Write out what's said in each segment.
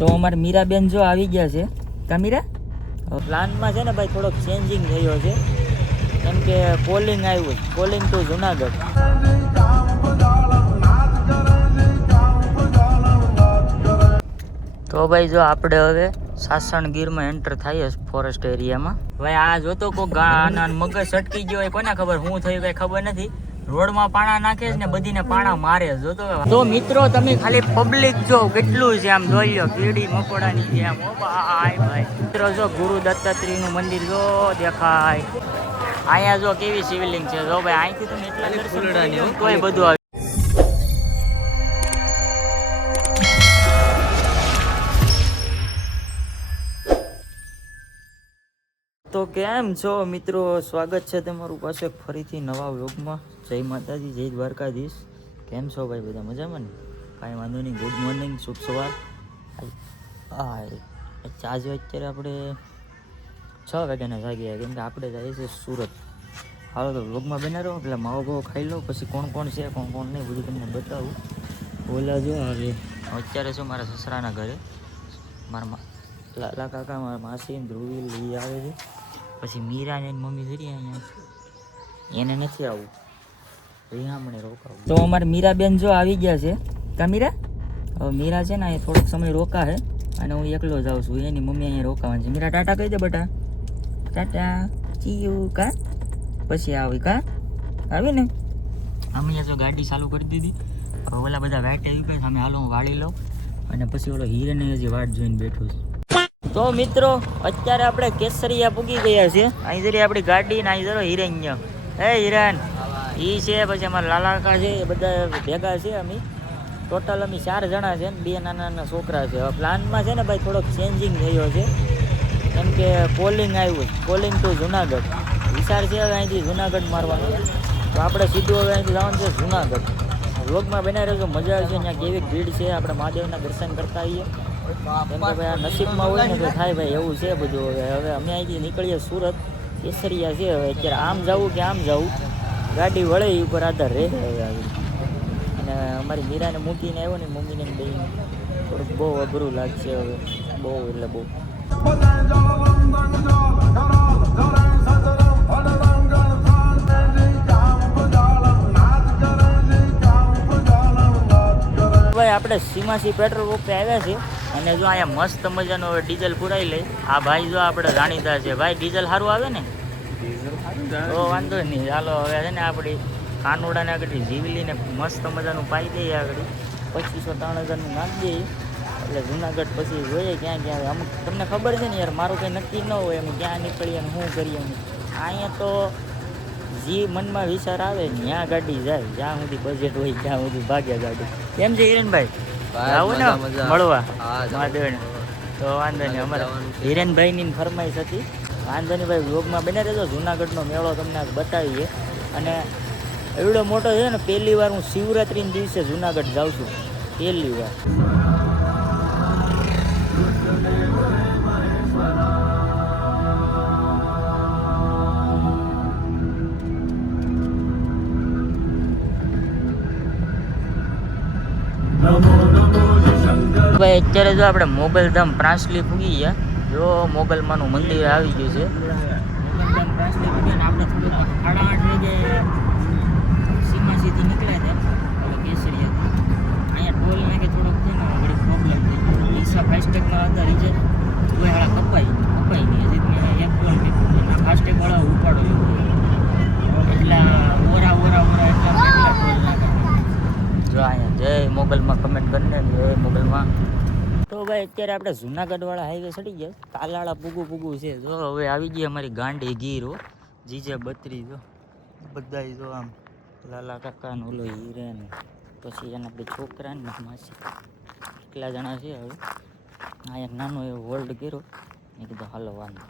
તો અમારે મીરાબેન જો આવી ગયા છે. કા મીરા? પ્લાનમાં છે ને ભાઈ થોડોક ચેન્જિંગ થયો છે, કેમ કે કોલિંગ આવ્યું, કોલિંગ ટુ જુનાગઢ. તો ભાઈ જો આપણે હવે સાસણગીરમાં એન્ટર થઈએ ફોરેસ્ટ એરિયામાં. ભાઈ આ જોતો કોઈ ગાના મગજ સટકી ગયો હોય, કોને ખબર શું થયું કઈ ખબર નથી. રોડમાં પાણા નાખે છે ને બધીને પાણા મારે જોતો. તો મિત્રો તમે ખાલી પબ્લિક જો કેટલું છે આમ જોઈ લો, કીડી મકોડાની જેમ. ઓ ભાઈ ભાઈ મિત્રો જો ગુરુ દત્તાત્રેયનું મંદિર જો દેખાય. અહીંયા જો કેવી શિવલિંગ છે જો ભાઈ, અહીંથી તમે એટલા દર્શન તોય બધું આવે. તો કેમ છો મિત્રો, સ્વાગત છે તમારું પાસે ફરીથી નવા વ્લોગમાં. જય માતાજી, જય દ્વારકાધીશ. કેમ છો ભાઈ, બધા મજામાં ને? કાંઈ વાંધો નહીં. ગુડ મોર્નિંગ, શુભ સવાર. હા આજે અત્યારે આપણે 6 વાગ્યાના જાગ્યા, કેમ કે આપણે જઈએ છીએ સુરત. હાલો તો વ્લોગમાં બના રહો, એટલે માવો ભાવો ખાઈ લો, પછી કોણ કોણ છે કોણ કોણ નહીં બધું તમને બતાવું. ઓલા જો હવે અત્યારે શું મારા સસરાના ઘરે મારા લાલા કાકા, મારા માસી ધ્રુવી લઈ આવે છે. પછી મીરા ને મમ્મી જરી અહીંયા, એને નથી આવવું, રીહામણે રોકાવું. તો અમારે મીરાબેન જો આવી ગયા છે. કા મીરા? હવે મીરા છે ને અહીંયા થોડોક સમય રોકા છે અને હું એકલો જાઉં છું. એની મમ્મી અહીંયા રોકાવાની છે. મીરા ટાટા કહી દે બેટા, ટાટા ચીયું. કા પછી આવી? કા આવી ને? અમે અહીંયા જો ગાડી ચાલુ કરી દીધી. હવે ઓલા બધા વાટ આવી ગઈ સામે, હાલો હું વાળી લઉં અને પછી ઓલો હીરેને હજી વાટ જોઈને બેઠું છે. તો મિત્રો અત્યારે આપણે કેસરિયા પૂગી ગયા છે. અહીં જરી આપણી ગાડી ને અહીં જરો હિરેન. હે હિરેન એ છે, પછી અમારા લાલા કાકા છે, એ બધા ભેગા છે. અમે ટોટલ અમે 4 જણા છે ને 2 નાના નાના છોકરા છે. હવે પ્લાનમાં છે ને ભાઈ થોડોક ચેન્જિંગ થયો છે, કેમ કે કોલિંગ આવ્યું, કોલિંગ ટુ જુનાગઢ. વિચાર છે હવે અહીંથી જુનાગઢ મારવાનો. તો આપણે સીધું હવે અહીંથી જવાનું છે જુનાગઢ. વ્લોગમાં બનાવી રહેજો, મજા આવશે. અહીંયા કેવી ભીડ છે, આપણે મહાદેવના દર્શન કરતા આવીએ. કેમ કે ભાઈ આ નસીબમાં હોય ને તો થાય ભાઈ, એવું છે બધું. હવે અમે અહીંથી નીકળીએ સુરત. કેસરિયા છે હવે અત્યારે, આમ જવું કે આમ જવું, ગાડી વળે એ ઉપર આધાર રહે હવે આવી. અને અમારી મીરાને મૂકીને આવ્યો ને મમ્મીને બેન, થોડુંક બહુ અઘરું લાગશે હવે, બહુ એટલે બહુ. ભાઈ આપણે સીમાસી પેટ્રોલ પંપે આવ્યા છે અને જો અહીંયા મસ્ત મજાનો હવે ડીઝલ પુરાઈ લઈ. આ ભાઈ જો આપણે જાણીતા છે ભાઈ, ડીઝલ સારું આવે ને તો વાંધો નહીં. ચાલો હવે છે ને આપણી કાનોડાને આગળ જીવલીને મસ્ત મજાનું પાઈ દઈએ, આગળ 2500-3000નું નાખી દઈએ એટલે જુનાગઢ પછી જોઈએ ક્યાં ક્યાં. અમુક તમને ખબર છે ને યાર, મારું કંઈ નક્કી ન હોય અમે ક્યાં નીકળીએ અને શું કરીએ. અહીંયા તો જે મનમાં વિચાર આવે ત્યાં ગાડી જાય, જ્યાં સુધી બજેટ હોય ત્યાં સુધી ભાગ્યા ગાડી. કેમ છે હિરેનભાઈ? આવું ને મળવા મહાદેવને? તો વાંધો નહીં, અમારા હિરેનભાઈની ફરમાઈશ હતી. વાંધો નહીં ભાઈ, વ્લોગમાં બને રહેજો. જુનાગઢનો મેળો તમને બતાવીએ. અને એવડો મોટો છે ને, પહેલી વાર હું શિવરાત્રિના દિવસે જુનાગઢ જાઉં છું, પહેલી વાર. ભાઈ અત્યારે જો આપણે મોગલધામ પ્રાંસલી પૂગી ગયા. જો મોગલમાનું મંદિર આવી ગયું છે. મોગલધામ પ્રાંસલી પૂગ્યા ને આપણે થોડુંક 8:30 વાગે સીમાસીથી નીકળ્યા હતા કેસરિયા. અહીંયા ટોલ નાખે થોડોક છે ને ઘડી પ્રોબ્લેમ થઈ ગયો. પૈસા ફાસ્ટેગમાં હતા રીજે કોઈ હાળા કપાઈ નહીં. હજી મેં એક ટોલ નીકળ્યું, ફાસ્ટેગવાળા ઉપાડો એટલા ઓરા એટલા ટોલ નાખે. જો અહીંયા જય મોગલમાં કમેન્ટ કરીને, જય મોગલમાં. તો ભાઈ અત્યારે આપણે જુનાગઢવાળા હાઈવે ચડી ગયા. તાલાળા પૂગું છે. જો હવે આવી ગઈ અમારી ગાંડી ગીરો જીજે 32. જો બધા જો આમ લાલા કાકા ને ઓલો હીરે ને પછી એના બે છોકરા ને માસી, કેટલા જણા છે. હવે આ એક નાનો એવો હોલ્ડ કર્યો, મેં કીધું હાલો વાંધો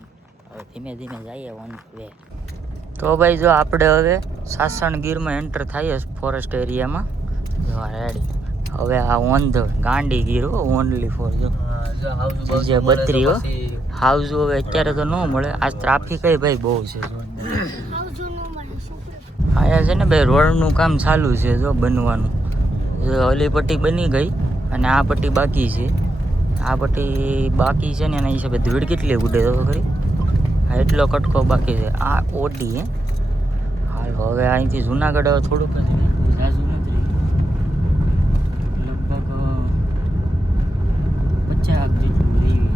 હવે ધીમે ધીમે જઈએ ઓન વે. તો ભાઈ જો આપણે હવે સાસણગીરમાં એન્ટર થઈએ ફોરેસ્ટ એરિયામાં. રેડી હવે આ ઓન ધ ગાંડી ગીરો ઓનલી ફોર જો જે 32 હાઉસ હવે અત્યારે તો ન મળે. આજ ટ્રાફિક ભાઈ બહુ છે. અહીંયા છે ને ભાઈ રોડનું કામ ચાલુ છે જો બનવાનું. ઓલી પટ્ટી બની ગઈ અને આ પટ્ટી બાકી છે. આ પટ્ટી બાકી છે ને એના હિસાબે ધૂળ કેટલી ઉડે તો ખરી. આ એટલો કટકો બાકી છે. આ ઓડી હે. હાલ હવે અહીંથી જુનાગઢ થોડુંક ઝાઝું નથી, લગભગ 50 જેટલું રહી.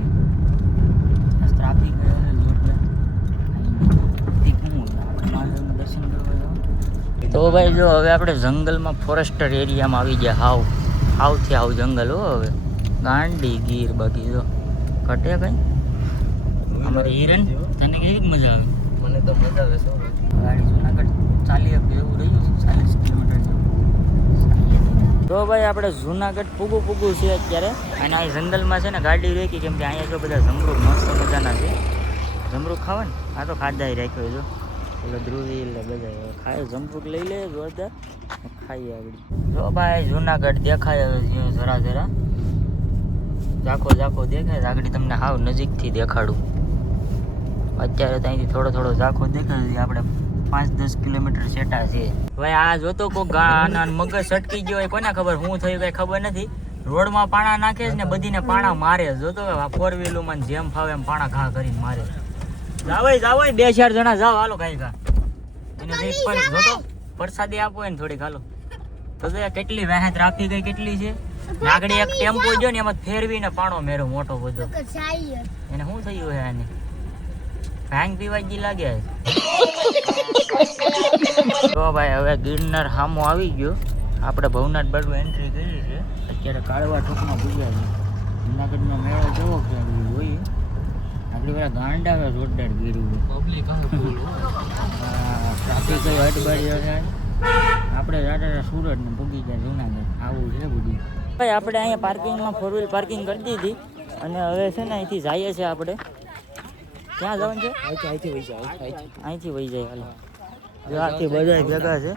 ટ્રાફિક જોરદાર. દર્શન કરવા તો ભાઈ જો હવે આપણે જંગલમાં ફોરેસ્ટર એરિયામાં આવી ગયા. હાવથી હાવ જંગલ હો. હવે ગાંડી ગીર બાકી જો કટે કઈ. અમારે હિરન તને કેવી મજા આવે? મને તો મજા આવે છે. ગાડી જુનાગઢ ચાલી એવું રહ્યું છે 40 કિલોમીટર જેવું. તો ભાઈ આપણે જુનાગઢ પૂગું છે અત્યારે. અને આ જંગલમાં છે ને ગાડી રેકી, કેમ કે અહીંયા જો બધા જમરૂખ મસ્ત મજાના છે. જમરૂખ ખાવા ને આ તો ખાધા રાખ્યો જો. એટલે ધ્રુવી એટલે બધા ખાય. જમરૂખ લઈ લે જોરદાર, ખાઈએ આગળ. જો ભાઈ જુનાગઢ દેખાય હવે જરા ઝાખો દેખાય. આગળ તમને હાવ નજીકથી દેખાડું. અત્યારે તો અહીંથી થોડો ઝાખો દેખાય. આપણે 5-10 કિલોમીટર સેટા છે ભાઈ. આ જોતો કોઈ ગાના મગજ સટકી ગયો હોય, કોને ખબર શું થયું કઈ ખબર નથી. રોડમાં પાણા નાખે છે ને બધીને પાણા મારે. જોતો 4 વ્હીલમાં જેમ ફાવે એમ પાણા ઘા કરીને મારે. જાવ 2-4 જણા જાવ હાલો કાંઈ ઘા એને જોતો પ્રસાદી આપો ને થોડીક હાલો. તો કેટલી વહેત ટ્રાફિક ગઈ કેટલી છે. આગળ એક ટેમ્પો જો ને એમાં ફેરવીને પાણો મેરો મોટો બધો. એને શું થયું હે આને? ભાંગ પીવાજી લાગે. તો ભાઈ હવે ગિરનાર સામો આવી ગયો. આપણે ભવનાથ બાજુ એન્ટ્રી કરી છે. અત્યારે કાળવા ઠોકમાં પૂજ્યા છે. જુનાગઢનો મેળો જોવો કે જોઈએ. આપણી પેલા ગાંડા જોરદાર ગીરું પબ્લિક ટ્રાફિક હટબાડી હશે. આપણે રાડા સુરત ને પૂગી જાય જુનાગઢ. આવું છે બધું ભાઈ. આપણે અહીંયા પાર્કિંગમાં 4 વ્હીલ પાર્કિંગ કરી દીધી અને હવે છે ને અહીંથી જઈએ છીએ આપણે. ક્યાં જવાનું છે? અહીંથી વહી જાય હાલો. આથી બધા ભેગા છે.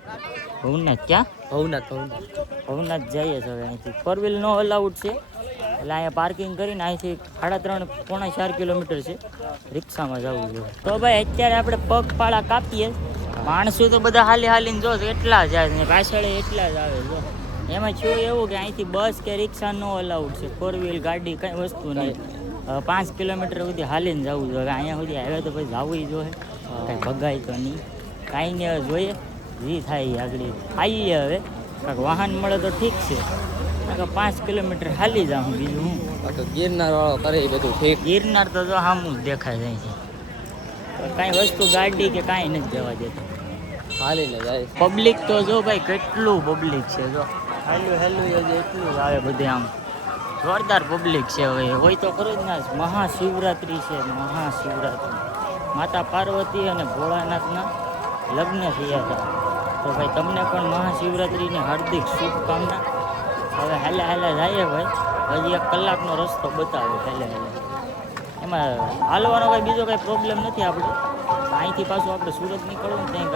ભવનાથ ક્યાં? ભવનાથ જઈએ છીએ હવે. અહીંથી 4 વ્હીલ નો અલાઉડ છે એટલે અહીંયા પાર્કિંગ કરીને અહીંથી 3.5-4 કિલોમીટર છે. રિક્ષામાં જવું જોઈએ. તો ભાઈ અત્યારે આપણે પગપાળા કાપીએ. માણસો તો બધા હાલીને જો એટલા જાય ને પાછળ એટલા જ આવે જો. એમાં થયું એવું કે અહીંથી બસ કે રિક્ષા નો અલાઉડ છે. 4 વ્હીલ ગાડી કઈ વસ્તુ નહીં. 5 કિલોમીટર સુધી હાલીને જવું જોઈએ. અહીંયા સુધી આવે તો પછી જવું જોઈએ. કાંઈ ભગાય તો નહીં, કાંઈ નહીં. હવે જોઈએ જે થાય આગળ આવીએ. હવે કાંઈક વાહન મળે તો ઠીક છે. 5 કિલોમીટર હાલી જાઉં. બીજું હું ગિરનાર વાળો કરે એ બધું ઠીક. ગિરનાર તો જો સામું જ દેખાય જાય છે. કાંઈ વસ્તુ ગાડી કે કાંઈ નથી જવા દેતો. હાલીને જાય. પબ્લિક તો જો ભાઈ કેટલું પબ્લિક છે. જો હેલું એટલું આવે બધે. આમ જોરદાર પબ્લિક છે. હવે હોય તો ખરું જ ના. મહાશિવરાત્રિ છે. માતા પાર્વતી અને ભોળાનાથના લગ્ન થયા હતા. તો ભાઈ તમને પણ મહાશિવરાત્રિની હાર્દિક શુભકામના. હવે હાલે જઈએ ભાઈ. હજી 1 કલાકનો રસ્તો બતાવે. હાલે એમાં હાલવાનો કંઈ બીજો કંઈ પ્રોબ્લેમ નથી. આપણે અહીંથી પાછું આપણે સુરત નીકળવું ને ત્યાં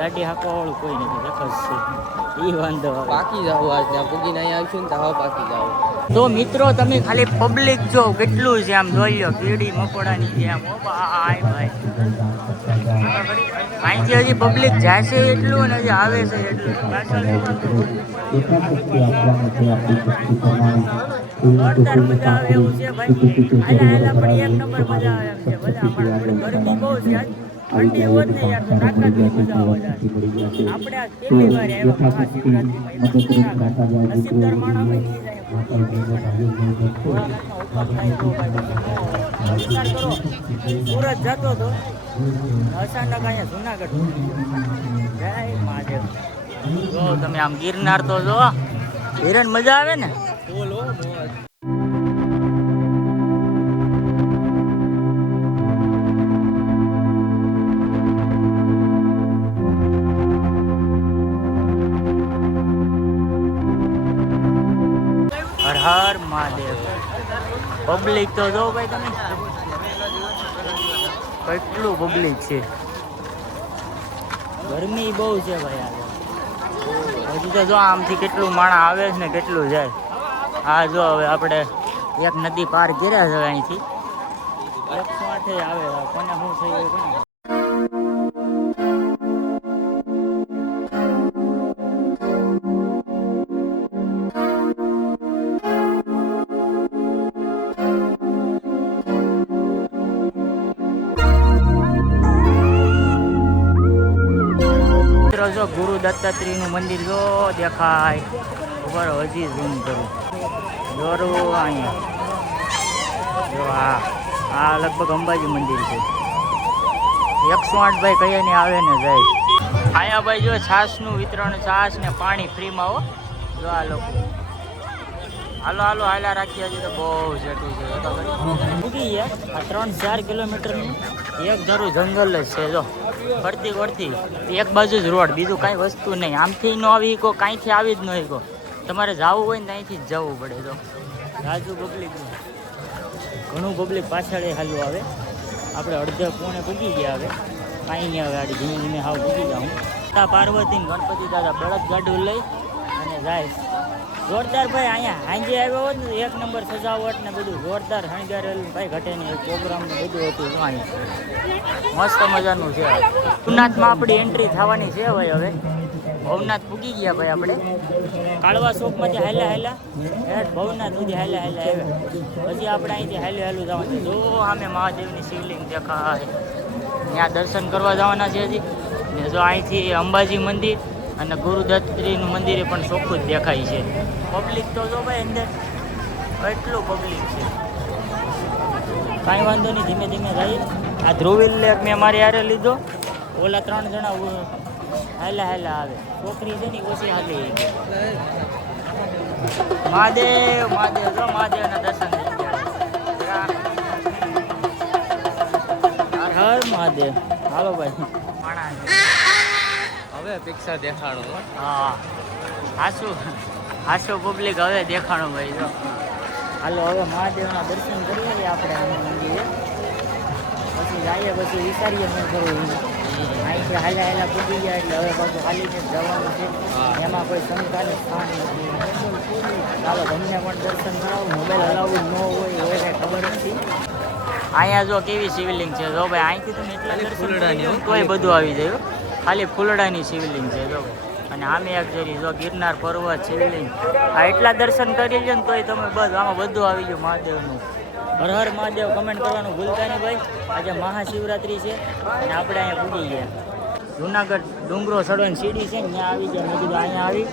ગાડી હાંકવાવાળું કોઈ નથી. દેખાશ છે એ વાંધો. પાકી જાવ આજ ત્યાં પૂગીને અહીં આવશું ને ત્યાં પાકી જાવ. તો મિત્રો તમે ખાલી પબ્લિક જો કેટલું છે. આમ જોઈ લો કીડી મકોડાની જેમ. ભાઈ અહીંથી હજી પબ્લિક જાય છે એટલું અને હજી આવે છે એટલું. જોરદાર મજા આવે એવું છે ભાઈ. હાલા પણ 1 નંબર મજા આવે એમ છે. ભલે ગરમી બહુ છે આજ. ઠંડી હોત ને યાર તો તાકાતની મજા આવે. આપણે આ પહેલી વાર આવ્યા મહાશિવરાત્રિમાં. નસીબદાર માણસ હોય સુરત જતો હતો અચાનક અહીંયા જુનાગઢ. જય મહાદેવ. જો તમે આમ ગિરનાર તો જો હિરણ મજા આવે ને. હર હર મહાદેવ. પબ્લિક તો જો ભાઈ તમે કેટલું પબ્લિક છે. ગરમી બહુ છે ભાઈ. હજી તો જો આમથી કેટલું માણસ આવે છે ને કેટલું જાય. હા જો હવે આપણે એક નદી પાર કર્યા છે અહીંથી. 108 આવે. કોને શું થયું કોને. મિત્રો જો ગુરુ દત્તાત્રેયનું મંદિર જો દેખાય ઉપર હજી ઝૂમ કરું જોરું અહીંયા જો આ લગભગ અંબાજી મંદિર છે 108 ભાઈ કહીએ ને આવે ને જાય અહીંયા ભાઈ જો છાશનું વિતરણ છાશ ને પાણી ફ્રીમાં હો જો આ લોકો હાલો હાલા રાખીએ હજી તો બહુ જેટલું છે ઉગી ગયા આ 3-4 કિલોમીટરનું એક ધારું જંગલ જ છે જો ફરતી એક બાજુ જ રોડ બીજું કાંઈ વસ્તુ નહીં આમથી ન આવી કો કાંઈથી આવી જ નહીં કો તમારે જવું હોય ને ત્યાંથી જ જવું પડે તો રાજુ પબ્લિક ઘણું પબ્લિક પાછળ હાલું આવે આપણે અડધા પોણે પૂગી ગયા હવે કાંઈ નહીં હવે આડી ધીમે ધીમે હાવ પૂગી જાઉં પાર્વતી ગણપતિ દાદા બળદ ગાડું લઈ અને જાય જોરદાર ભાઈ અહીંયા હાંજે આવ્યો હોત ને 1 નંબર સજાવટ ને બધું જોરદાર શણગારેલું ભાઈ ઘટે નહીં પ્રોગ્રામ ને બધું હતું અહીંયા મસ્ત મજાનું છે ભવનાથમાં આપણી એન્ટ્રી થવાની છે ભાઈ હવે ભવનાથ પૂગી ગયા ભાઈ આપણે કાળવા ચોકમાંથી હાલ્યા ભવનાથ સુધી હાલ્યા આવ્યા પછી આપણે અહીંથી હાલ્યું જવાનું જો સામે મહાદેવની શિવલિંગ દેખાય ત્યાં દર્શન કરવા જવાના છે હજી ને જો અહીંથી અંબાજી મંદિર અને ગુરુ દત્તાત્રેયનું મંદિર પણ ચોખ્ખું જ દેખાય છે પબ્લિક તો જો ભાઈ અંદર એટલું પબ્લિક છે કાંઈ વાંધો નહીં ધીમે ધીમે જઈએ આ ધ્રુવીલ લેક મેં મારી હારે લીધો ઓલા 3 જણા હાલા આવે છોકરી છે ને ઓછી હાલી મહાદેવ જો મહાદેવના દર્શન હર મહાદેવ હાલો ભાઈ હવે પિક્ચર દેખાડો હા હાસુ પબ્લિક હવે દેખાણો ભાઈ જો હાલો હવે મહાદેવના દર્શન કરીએ આપણે મંદિરે પછી જઈએ પછી વિચારીએ શું કરવું અહીંથી હાલ્યા પૂગી ગયા એટલે હવે પાછું હાલીને જવાનું છે એમાં કોઈ શંકાને સ્થાન નથી ચાલો તમને પણ દર્શન કરાવું મોબાઈલ હલાવવું ન હોય કાંઈ ખબર નથી અહીંયા જો કેવી શિવલિંગ છે જો ભાઈ અહીંથી તમે એટલા દર્શન કોઈ બધું આવી જાય ખાલી ફૂલડાની શિવલિંગ છે જો અને આમે એક જરી જો ગિરનાર પર્વત શિવલિંગ આ એટલા દર્શન કરી લે ને તોય તમે બસ આમાં બધું આવી ગયું મહાદેવનું હર હર મહાદેવ કમેન્ટ કરવાનું ભૂલતા નહીં ભાઈ આજે મહાશિવરાત્રિ છે અને આપણે અહીંયા પૂગી ગયા જુનાગઢ ડુંગરો ચડવાની સીડી છે ને ત્યાં આવી ગયા મેં કીધું અહીંયા આવી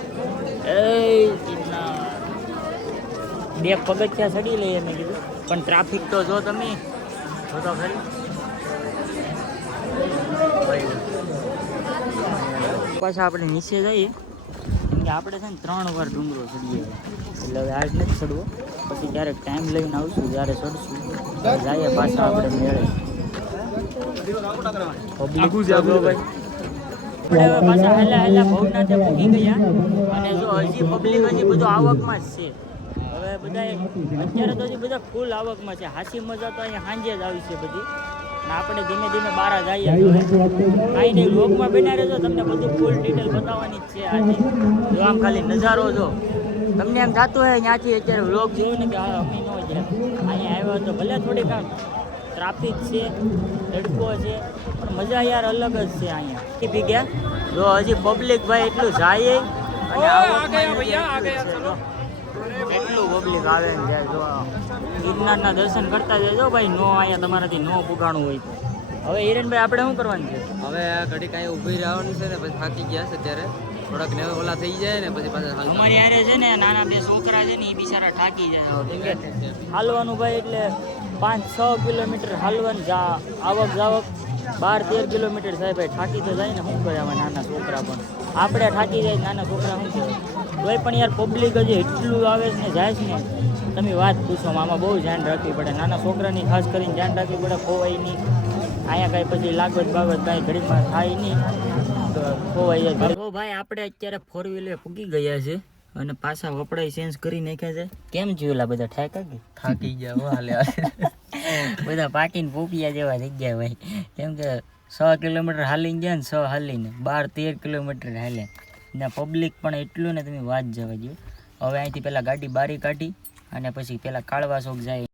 બે પગથિયા ચડી લઈએ મેં કીધું પણ ટ્રાફિક તો જો તમે જો તો ખરી પાછા આપણે નીચે જઈએ કેમ કે આપણે છે ને 3 વાર ડુંગરો ચડીએ એટલે હવે આજ નથી ચડવો પછી ક્યારેક ટાઈમ લઈને આવશું જ્યારે ચડશું જઈએ પાછા આપણે મેળે પબ્લિક ભાઈ આપણે હવે પાછા હેલા ભવનાથે પૂગી ગયા અને જો હજી પબ્લિક હજી બધું આવકમાં જ છે હવે બધા અત્યારે તો હજી બધા ફૂલ આવકમાં છે હાસી મજા તો અહીંયા સાંજે જ આવી છે બધી અને આપણે ધીમે ધીમે બહાર જઈએ કાંઈ નહીં લોકમાં બન્યા રહેજો તમને બધું ફૂલ ડિટેલ બતાવવાની જ છે આજે જો આમ ખાલી નજારો જો તમને એમ થતું હોય ત્યાંથી અત્યારે વ્લોગ જોયું ને કે હા અમે ન જાય અહીંયા આવ્યો તો ભલે થોડીક આમ ટ્રાફિક છે તડકો છે પણ મજા યાર અલગ જ છે અહીંયા ભી ગયા જો હજી પબ્લિક ભાઈ એટલું જાય એટલું પબ્લિક આવે ને જાય જો ગિરનારના દર્શન કરતા જજો ભાઈ નો અહીંયા તમારાથી નો પુગાણું હોય તો હવે હિરેનભાઈ આપણે શું કરવાનું છે હવે ઘડી કાંઈ ઊભી રહેવાનું છે ને પછી થાકી ગયા છે ત્યારે થોડાક ને ઓલા થઈ જાય ને પછી પાછા અમારી હારે છે ને નાના 2 છોકરા છે ને એ બિચારા થાકી જાય હાલવાનું ભાઈ એટલે 5-6 કિલોમીટર હાલવાનું આવક જાવક 12-13 કિલોમીટર થાય ભાઈ થાકી તો જાય ને શું કરે આમાં નાના છોકરા પણ આપણે થાકી જાય નાના છોકરા શું કરે તોય પણ યાર પબ્લિક હજી એટલું આવે છે ને જાય છે ને તમે વાત પૂછો આમાં બહુ ધ્યાન રાખવી પડે નાના છોકરાની ખાસ કરીને ધ્યાન રાખવી પડે ખોવાય નહીં અહીંયા કાંઈ પછી લાગવત બાગવત કાંઈ ઘડીમાં થાય નહીં તો ખોવાઈ જાય તો ભાઈ આપણે અત્યારે 4 વ્હીલર પૂગી ગયા છે અને પાછા વપડાઈ ચેન્જ કરી નાખ્યા છે કેમ જોયેલા બધા થાકી ગયા હાલે બધા પાકીને પોપિયા જેવા થઈ ગયા ભાઈ કેમ કે 100 કિલોમીટર હાલીને ગયા ને 100 હાલીને 12-13 કિલોમીટર હાલે ને પબ્લિક પણ એટલું ને તમે વાત જવા દો હવે અહીંથી પહેલાં ગાડી બારી કાઢી અને પછી પહેલાં કાળવા ચોક જાય